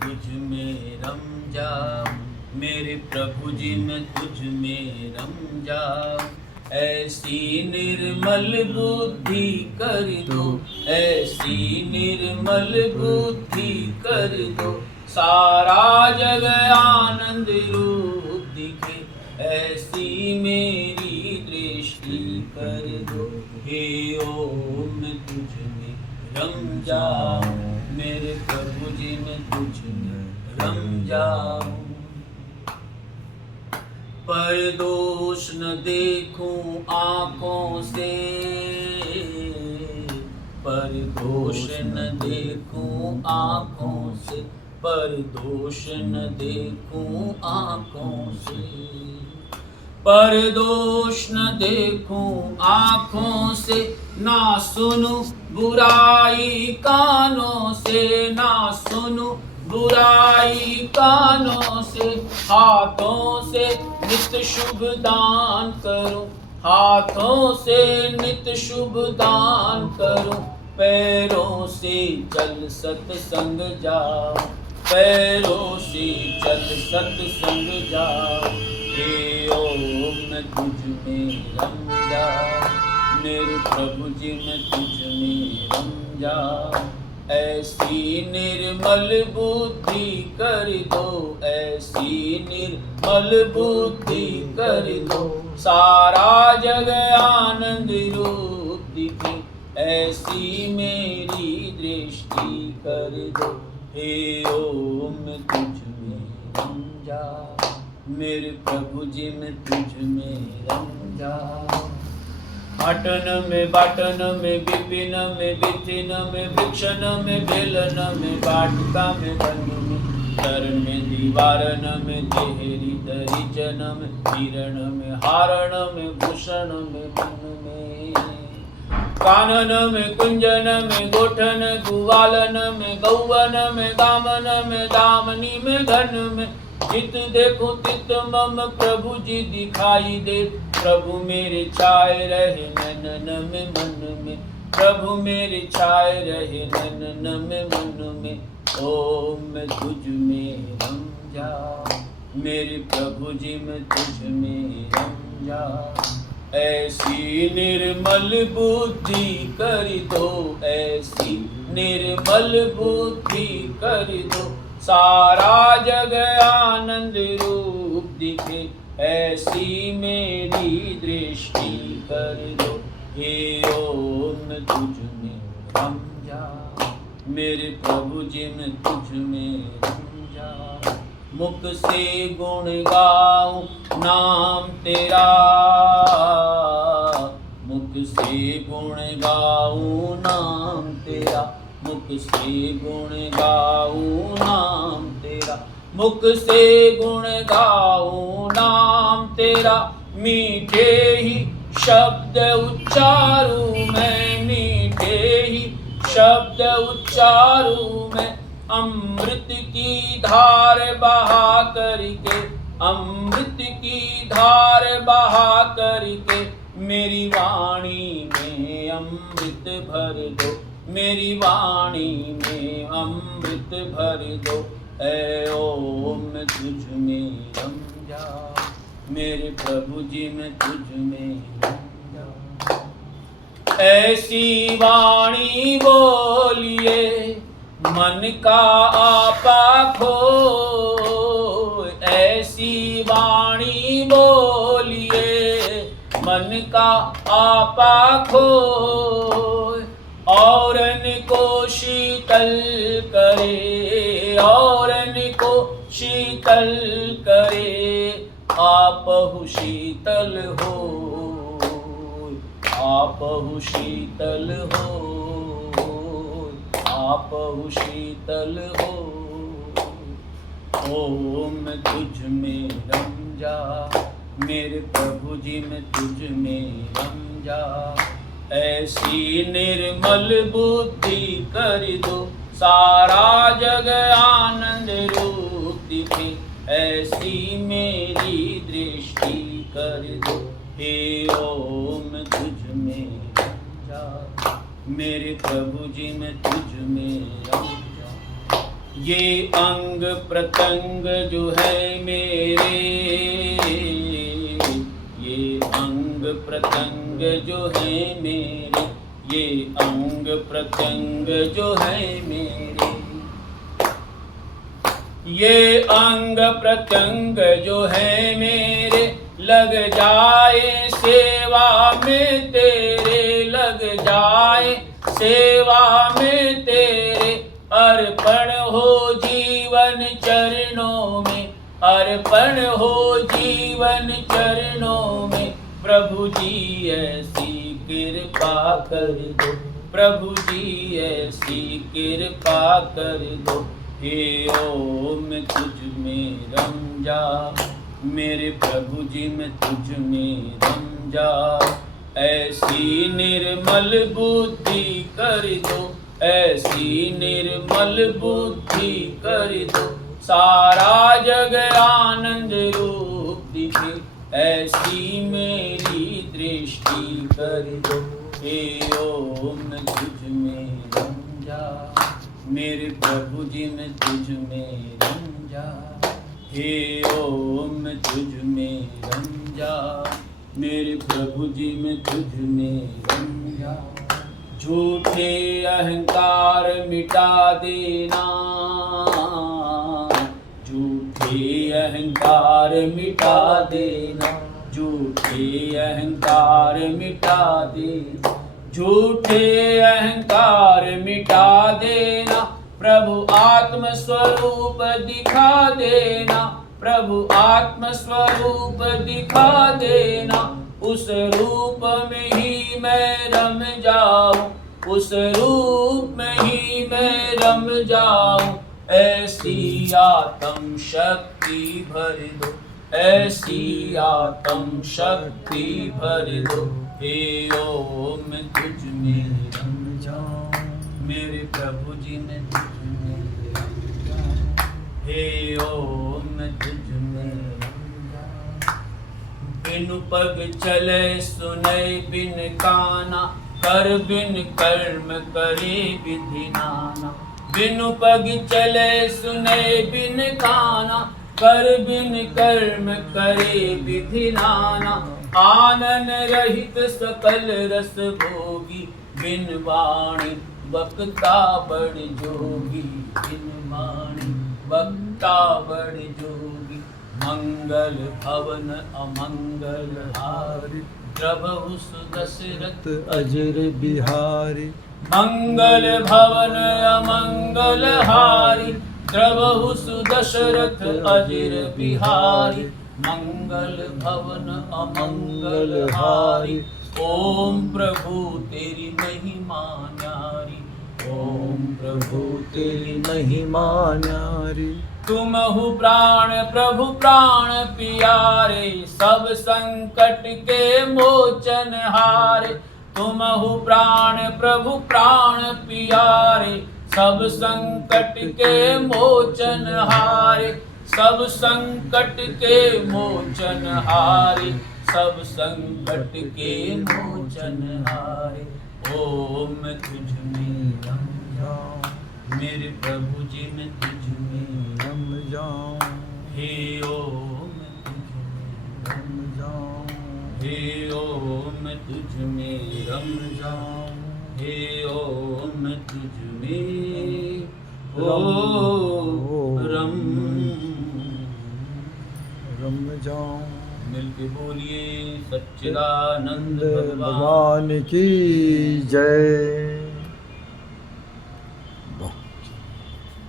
तुझ में रम जाऊं, मेरे प्रभु जी मैं तुझ में रम जाऊं। ऐसी निर्मल बुद्धि कर दो, ऐसी निर्मल बुद्धि कर दो, सारा जग आनंद रूप दिखे, ऐसी मेरी दृष्टि कर दो। हे ओम मैं तुझ में रम जाऊं, मेरे प्रभु जी मैं तुझ में रम जाऊं। पर दोष न देखूं आँखों से, पर दोष न देखूं आँखों से, पर दोष न देखूं आँखों से, पर दोष न देखूं आँखों से, ना सुनूं बुराई कानों से, ना सुनूं बुराई कानों से, हाथों से नित्य शुभ दान करूं, हाथों से नित्य शुभ दान करूं, पैरों से चल सत्संग जाऊं, पैरों से चल सत्संग जाऊं। हे ओम मैं तुझ में रम जाऊं, मेरे प्रभु जी मैं तुझ में रम जाऊं। ऐसी निर्मल बुद्धि कर दो, ऐसी निर्मल बुद्धि कर दो, सारा जग आनंद रूप दिखे, ऐसी मेरी दृष्टि कर दो। हे ओम मैं तुझ में रम जाऊं, मेरे प्रभु जी मैं तुझ में रम जाऊं। अटन में बाटन में विपिन में विथिन में वृक्षन में बेलन में वाटिका में वन में चरण में दीवारन में देहरी दरिचन में हिरण में हारण में भूषण में मन में कानन में कुंजन में गोठन गुवालन में गौवन में दामन में दामनी में घन में, जित देखो तित मम प्रभु जी दिखाई दे, प्रभु मेरे छाए रहे नैनन में मन में, प्रभु मेरे छाए रहे नैनन में मन में। ओम मैं तुझ में रम जाऊं, मेरे प्रभु जी मैं तुझ में रम जाऊं। ऐसी निर्मल बुद्धि कर दो, ऐसी निर्मल बुद्धि कर दो, सारा जग आनंद रूप दिखे, ऐसी मेरी दृष्टि कर दो। हे ओम मैं तुझ में रम जाऊं, मेरे प्रभु जी मैं तुझ में रम जाऊं। मुख से गुण गाऊं नाम तेरा, मुख से गुण गाऊं नाम तेरा, मुख से गुण गाऊं नाम तेरा, मुख से गुण गाऊं नाम तेरा, मीठे ही शब्द उच्चारूं मैं, मीठे ही शब्द उच्चारूं मैं, अमृत की धार बहा करके, अमृत की धार बहा करके, मेरी वाणी में अमृत भर दो, मेरी वाणी में अमृत भर दो। ऐ ओम मैं तुझ में रम जाऊं, मेरे प्रभु जी मैं तुझ में रम जाऊं। ऐसी वाणी बोलिए मन का आपा खो, ऐसी वाणी बोलिए मन का आपा खो, औरन को शीतल करे, औरन को शीतल करे, आपहु शीतल हो, आपहु शीतल हो, आपहु शीतल हो। ओम मैं तुझ में रम जाऊं, मेरे प्रभु जी मैं तुझ में रम जाऊं। ऐसी निर्मल बुद्धि कर दो, सारा जग आनंद रूप दिखे, ऐसी मेरी दृष्टि कर दो। हे ओम तुझ में रम जाऊं, मेरे प्रभु जी मैं तुझ में रम जाऊं। ये अंग प्रत्यंग जो है मेरे, ये अंग प्रत्यंग जो है मेरे, ये अंग प्रत्यंग जो है मेरे, ये अंग प्रत्यंग जो है मेरे, लग जाए सेवा में तेरे, लग जाए सेवा में तेरे, अर्पण हो जीवन चरणों में, अर्पण हो जीवन चरणों में। प्रभु जी ऐसी कृपा कर दो, प्रभु जी ऐसी कृपा कर दो। हे ओम तुझ में रम जा, मेरे प्रभु जी मैं तुझ में रम जा। ऐसी निर्मल बुद्धि कर दो, ऐसी निर्मल बुद्धि कर दो, सारा जग आनंद रूप दिखे, ऐसी मेरी दृष्टि कर दो। हे ओम तुझ में रम जा, मेरे प्रभु जी मैं तुझ में रम जा। हे ओम तुझ में रम जा, मेरे प्रभु जी मैं तुझ में रम जा। झूठे अहंकार मिटा देना, झूठे अहंकार मिटा देना, झूठे अहंकार मिटा देना, झूठे अहंकार मिटा देना। प्रभु आत्म स्वरूप दिखा देना, प्रभु आत्म स्वरूप दिखा देना। उस रूप में ही मैं रम जाऊं, उस रूप में ही मैं रम जाऊं। ऐसी आत्म शक्ति भर दो, ऐसी आत्म शक्ति भर दो। हे ओम तुझ में रम जाऊं, मेरे प्रभु जी मैं तुझ में रम जाऊं। हे ओम तुझ में रम जाऊं। बिनु पग चले सुने बिन काना, कर बिन कर्म करे विधि नाना। बिनु पग चले सुने बिन काना, कर बिन कर्म करे विधि नाना। आनन रहित सकल रस भोगी, बिन वाणी वक्ता बड़ जोगी, बिन वाणी वक्ता बड़ जोगी। मंगल भवन अमंगल हारी, प्रभु सुदशरथ अजर बिहारी। मंगल भवन अमंगल हारी, प्रभु सुदशरथ अजर बिहारी। मंगल भवन अमंगल हारी, ओम प्रभु तेरी महिमा न्यारी, ओम प्रभु तेरी महिमा न्यारी। तुम हो प्राण प्रभु प्राण प्यारे, सब संकट के मोचन हारे। तुम हो प्राण प्रभु प्राण प्यारे, सब संकट के मोचन हारे, सब संकट के मोचन हारे, सब संकट के मोचन हारे। ओम तुझ में रम जाऊं, मेरे प्रभु जी मैं तुझ में रम जाऊं। हे ओम तुझ में रम जाऊं, हे ओम तुझ में रम जाऊं। हे ओम तुझ में रम जाऊं। मिलके बोलिए सच्चिदानंद भगवान की जय।